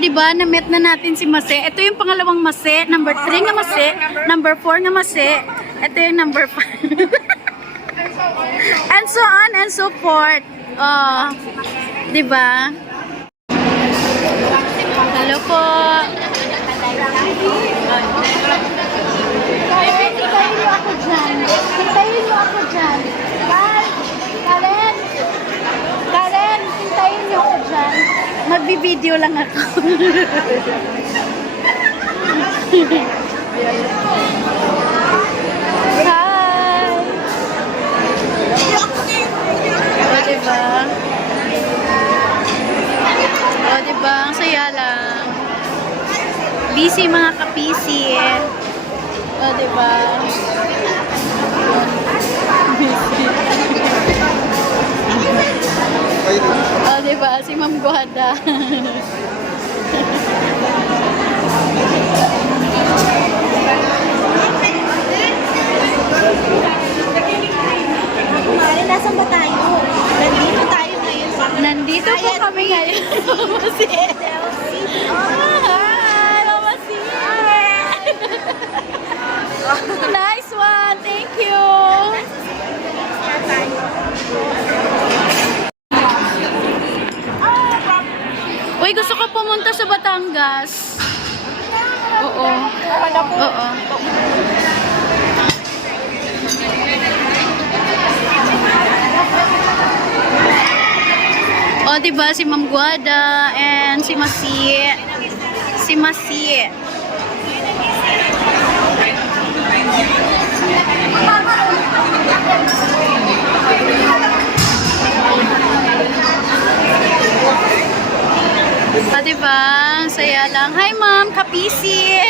di ba? Na-met na natin si Mase. Ito yung pangalawang Mase. Number 3 na Mase. Number 4 na Mase. Ito yung number 5. And so on and so forth. Oh, di ba? Hello po. Hintayin niyo ako dyan. Hintayin niyo ako dyan. Karen! Karen, hintayin niyo ako dyan. Magbibideo lang ako. Hi! O, diba? O, diba? Ang saya lang. Busy mga kapisi. O, diba? Busy. O, diba? Si Ma'am Guada. Nasaan ba tayo? Nandito tayo ngayon. Nandito po kami ngayon. Mama si Hi, Mama si Nice one. Thank you. Uy, gusto ko pumunta sa Batangas. Oo. Oo. O, diba, si Ma'am Guada and si Masi. Si Masi. O, diba, saya lang. Hi, Ma'am, kapisi.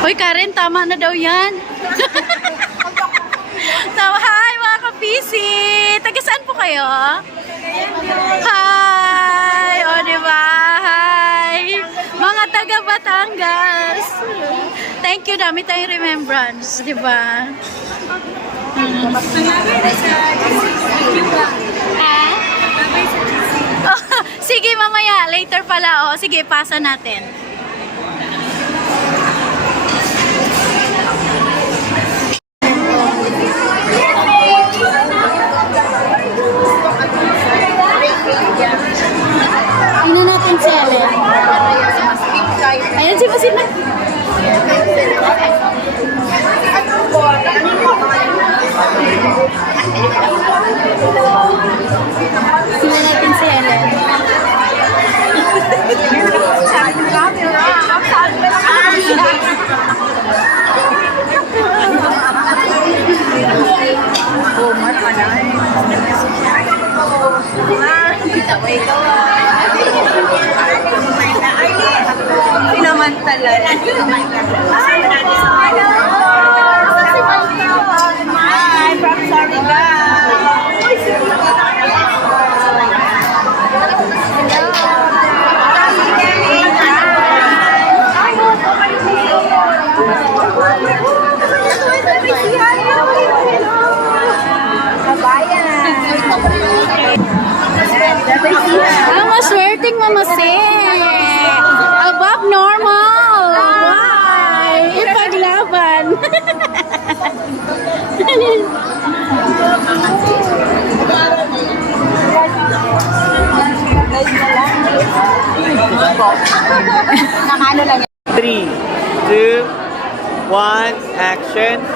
Hoy, Karen, tama na daw yan. Tama, hi mga kapisi! Taga saan po kayo? Hi! O, diba? Hi! Mga taga Batangas! Thank you, dami tayong remembrance, diba? Oh, sige, mamaya. Later pala. O, sige, pasa natin. Tingnan natin si Ellen. Ayan si Pasina. Tingnan natin si Ellen. Sinamantala. Hi, from Ang maswerteng mamase. Above normal. Ipaglaban. Nakano lang. 3, 2, 1, action. 1,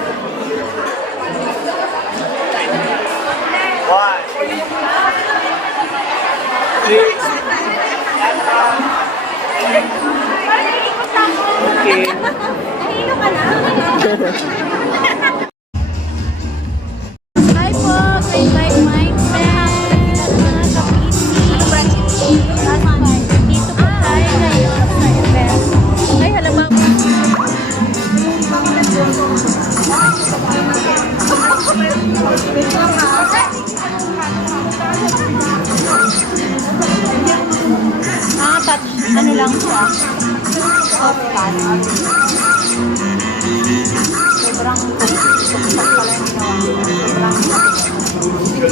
2, okay. Nahilo ka na? Hi po, kay Live Mindset, mga kapisi. Dito po tayo ngayon sa event. Ay, halaba po. Ano lang siya? Soft pan. Sobrang tuksak pala yung ginawa. Sobrang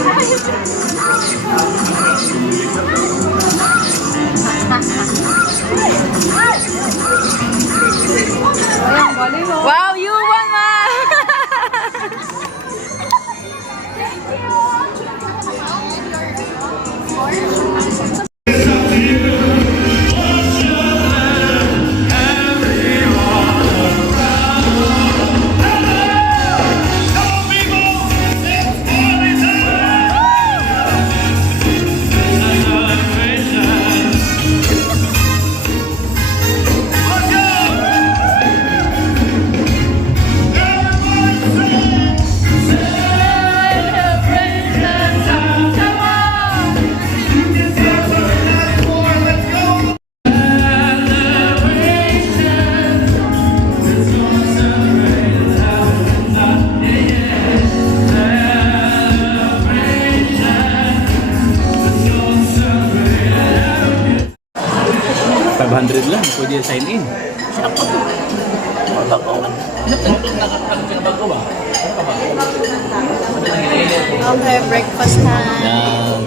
Wow, you won, ma! $500 lang, pwede sign in. Okay, breakfast time.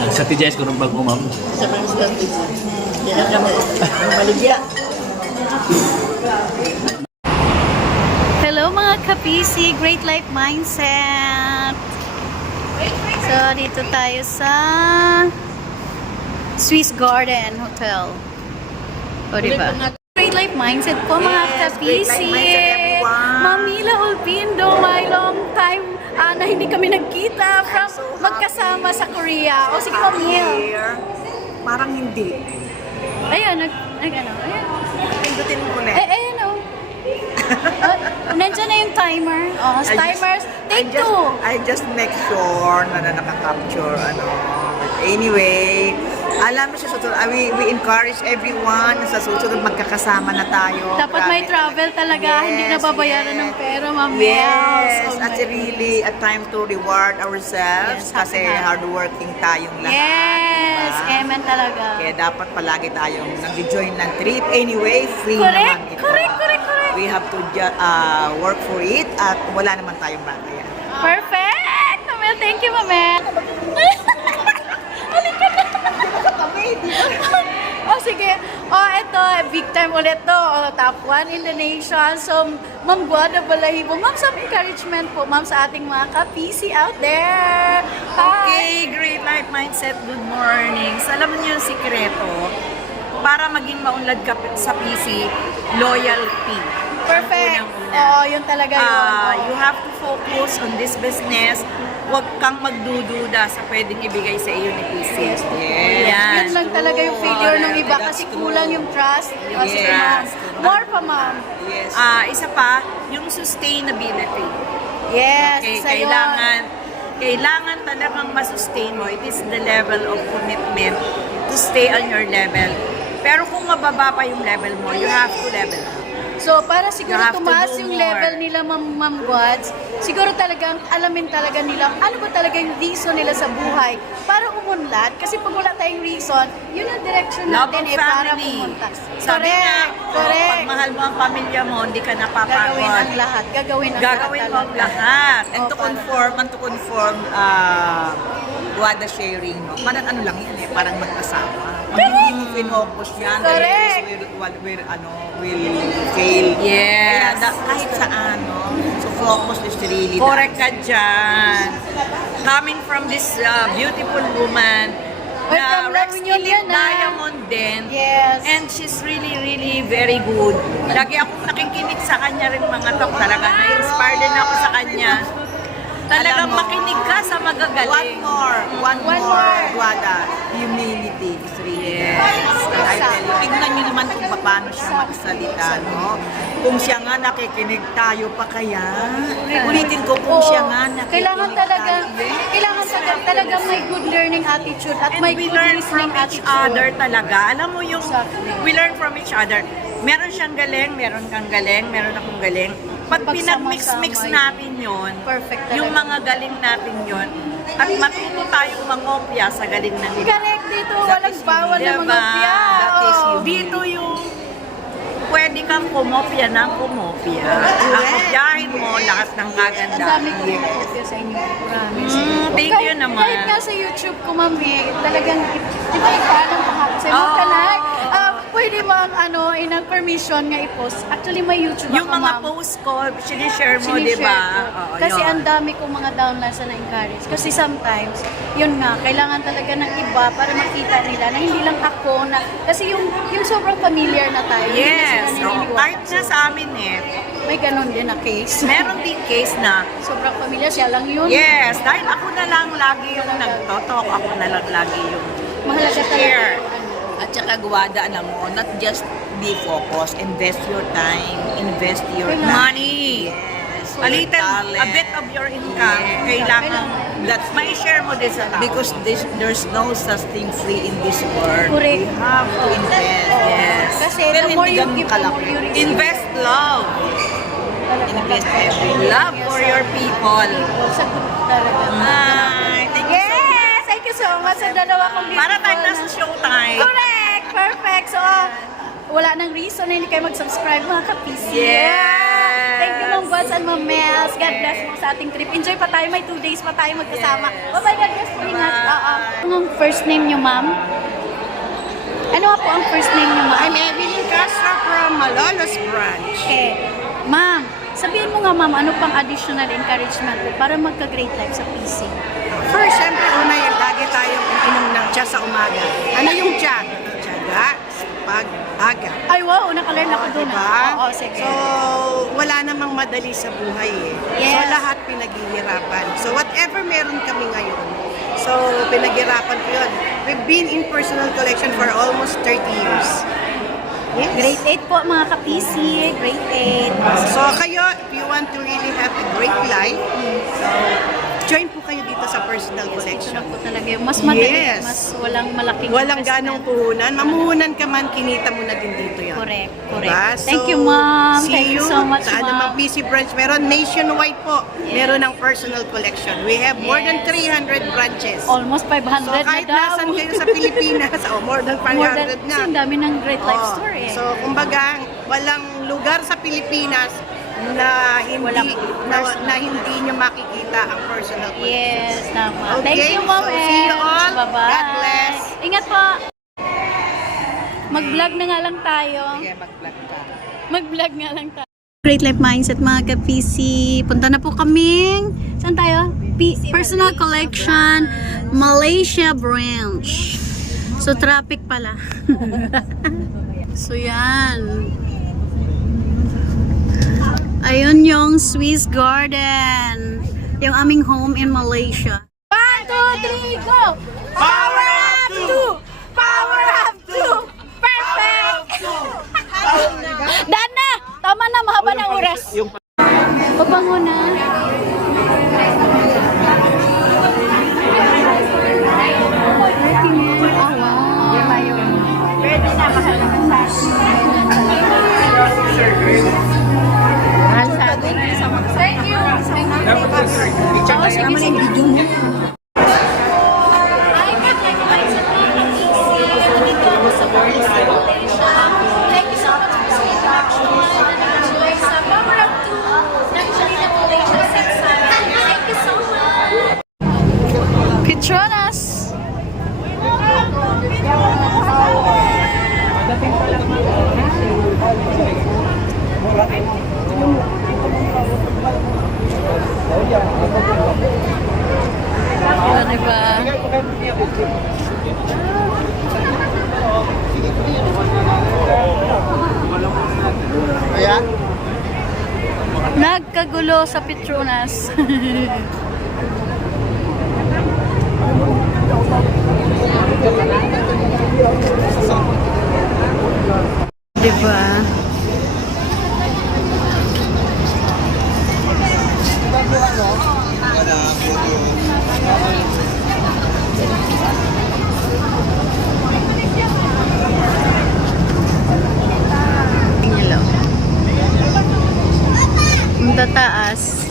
Nag-strategize ko ng bago, ma'am. Hello mga ka-PC, Great Life Mindset. So, dito tayo sa Swiss Garden Hotel. O, diba? Great Life Mindset po mga ka-PC. Mamila Olpindo, my long time na hindi kami nagkita from magkasama sa Korea. O, sige Mamil. Parang hindi. Ayun, ano, ayun. Pindutin mo ulit. Ayun o. Nandiyan na yung timer. Oh, timers, take two. I just make sure na nakaka-capture, Anyway, alam mo sa susunod, we encourage everyone na sa susunod magkakasama na tayo. Dapat may Grabe. travel talaga, hindi na babayaran ng pera, Ma'am Yes, Mels. at really a time to reward ourselves Yes, kasi happy. hardworking tayong lahat. Yes, diba? amen talaga. Kaya dapat palagi tayong nag-join ng trip. Anyway, free Correct, naman ito. correct. We have to work for it at wala naman tayong bakayan. Perfect! Mamel, thank you, Mamel. Oh, sige. Oh, ito, big time ulit to. Oh, top 1 in the nation. So, Ma'am Guada Balahibo. Ma'am, some encouragement po, ma'am, sa ating mga ka-PC out there. Okay, Great Life Mindset, good morning. So, alam niyo yung sikreto, para maging maunlad ka sa PC, loyalty. Perfect. Unang-una. Oo, yun talaga yun. You have to focus on this business. Huwag kang magdududa sa pwedeng ibigay sa iyo ni PC. Yes. Yan. Yun lang talaga yung failure ng iba kasi kulang yung trust. O, sige, ma'am. More pa, ma'am. Yes. Isa pa, yung sustainability. Yes, Okay, isa yun. kailangan talagang masustain mo. It is the level of commitment to stay on your level. Pero kung mababa pa yung level mo, you have to level up. So, para siguro You have to tumaas do yung more. level nila, Ma'am Guads, siguro talagang alamin talaga nila ano ba talaga yung reason nila sa buhay para umunlad. Kasi pag wala tayong reason, yun ang direction Love natin of para family. pumunta. Sabi nga, correct. pag mahal mo ang pamilya mo, hindi ka napapagod. Gagawin ang lahat. Gagawin ang Gagawin mo ang lahat. lahat. And to conform, Guada sharing, no? Parang ano lang yun eh, parang magkasama. Pag hindi mo pinocus yan, the Correct. rest will fail. Yes. Kaya kahit saan, no? So focus is really Correct ka dyan. Coming from this beautiful woman, Ay, na from Rex La Union Elite yan, ah. Diamond din. Yes. And she's really, really very good. Lagi akong nakikinig sa kanya rin mga talk. Talaga na-inspire din ako sa kanya. Talagang Alam mo, makinig ka sa magagaling. One One more, more. Guada. Humility is really Yes. I tell you, tignan nyo naman kung paano siya magsalita, no? Kung siya nga nakikinig tayo pa kaya. Ulitin ko, kung siya nga nakikinig Kailangan talaga, tayo. talaga may good learning attitude at And may we good learn listening from each attitude. other talaga. Alam mo yung, Exactly. we learn from each other. Meron siyang galing, meron kang galing, meron akong galing. Pag pinag-mix-mix Pagsama-sama natin yon, Perfect talaga. yung mga galing natin yon, at matuto tayong mangopya sa galing ng iba. Correct dito, walang bawal na Diba? mangopya. That is Oo. you. Dito yung pwede kang kumopya ng kumopya. Kopyahin mo lahat ng Ang dami kagandahan. ko rin kopya sa inyo. Promise. Thank you naman. Kahit nga sa YouTube ko, mami, talagang, di ba ikaw ng pangalan sa'yo? Oo. Kanay, pwede mo ang inang permission nga i-post. Actually, may YouTube Yung ako, mga ma'am. post ko, sinishare mo, di Sinishare ba? ko. Oo, Kasi yun. ang dami kong mga downloads na encourage. Kasi sometimes, yun nga, kailangan talaga ng iba para makita nila na hindi lang ako na, kasi yung sobrang familiar na tayo. hindi na Yes, sila oo. naniniwala. Kahit na sa amin May ganun din na case. meron din case na, Sobrang familiar, siya lang yun. yes, dahil ako na lang lagi yung nagtotok, ako na lang lagi yung Mahalaga share. talaga. At saka guwada, alam mo, not just be focused, invest your time, invest your Money. Yes. A little, a talent. bit of your income, kailangan That's may share mo din sa tao. because there's no such thing free in this world. Correct. You have to invest. Yes. Kasi Pero the more hindi you ganun give, the more kalaki. you receive. Invest love. Invest everything. Love for your people. Sa group talaga. Ay, thank you so much. Yes! Thank you so much sa dalawa kong beautiful. Para tayo nasa showtime. Correct! Perfect! So, wala nang reason na hindi kayo mag-subscribe mga kapisi. Yes! Thank you Ma'am Buds and Ma'am Mels. God bless po sa ating trip. Enjoy pa tayo. May 2 days pa tayo magkasama. Bye-bye. God bless po. Ingat. Ano ang first name niyo, ma'am? Ano nga po ang first name niyo, ma'am? I'm Evelyn Castro from Malolos branch. Okay. Ma'am, sabihin mo nga, ma'am, ano pang additional encouragement po para magka-great life sa PC? First, syempre, una yung lagi tayong inom ng tsa sa umaga. Ano yung tsa? Tiyaga, pag-aga. Ay, wow. Nakalearn ako doon. Diba? Oo, sige. So, wala namang madali sa buhay eh. Yes. So, lahat pinaghihirapan. So, whatever meron kami ngayon, so, pinaghirapan ko yun. We've been in personal collection for almost 30 years. Yes. Grade 8 po, mga ka-PC. Grade 8. So, kayo, if you want to really have a great life, so, join po kayo dito sa personal Ito collection. na po talaga yung mas madali, Yes. mas walang malaking Walang investment. ganong puhunan. Mamuhunan ka man, kinita mo na din dito yan. Correct, correct. Diba? Thank So, you, ma'am. See Thank you you so much, sa anumang ma'am. PC branch. Meron nationwide po. Meron ng personal collection. We have more than Yes. 300 branches. Almost 500 So kahit na daw. nasan kayo sa Pilipinas, more than 500 More than, na. kasi ang dami ng Great Life Oo. Store eh. So kumbaga, walang lugar sa Pilipinas na hindi Walang na hindi nyo makikita ang personal collection. Yes, tama. Okay, Thank you, Ma'am so see you Els. all. Bye-bye. God bless. Ingat po. Mag-vlog na nga lang tayo. mag-vlog ka. Mag-vlog nga lang tayo. Great Life Mindset mga ka-PC. Punta na po kaming, saan tayo? Personal Collection, Malaysia Branch. So, traffic pala. So, yan. Ayun yung Swiss Garden. Yung aming home in Malaysia. 1, 2, 3, go! Power up 2! Power up 2! Perfect! Dana! Tama na, mahaba ng oras. Pabango na. Ah, wow. Pwede na, mahal na Thank you. Tsaka sige, sige. Ay, Catholic Mindset mga ka-PC. Nandito ako sa World Malaysia. Thank you so much po sa introduction. Nag-enjoy sa Power Up 2. Actually, na Malaysia 6. Thank you so much. Petronas. Diba? Nagkagulo sa Petronas. Diba? Ang tataas.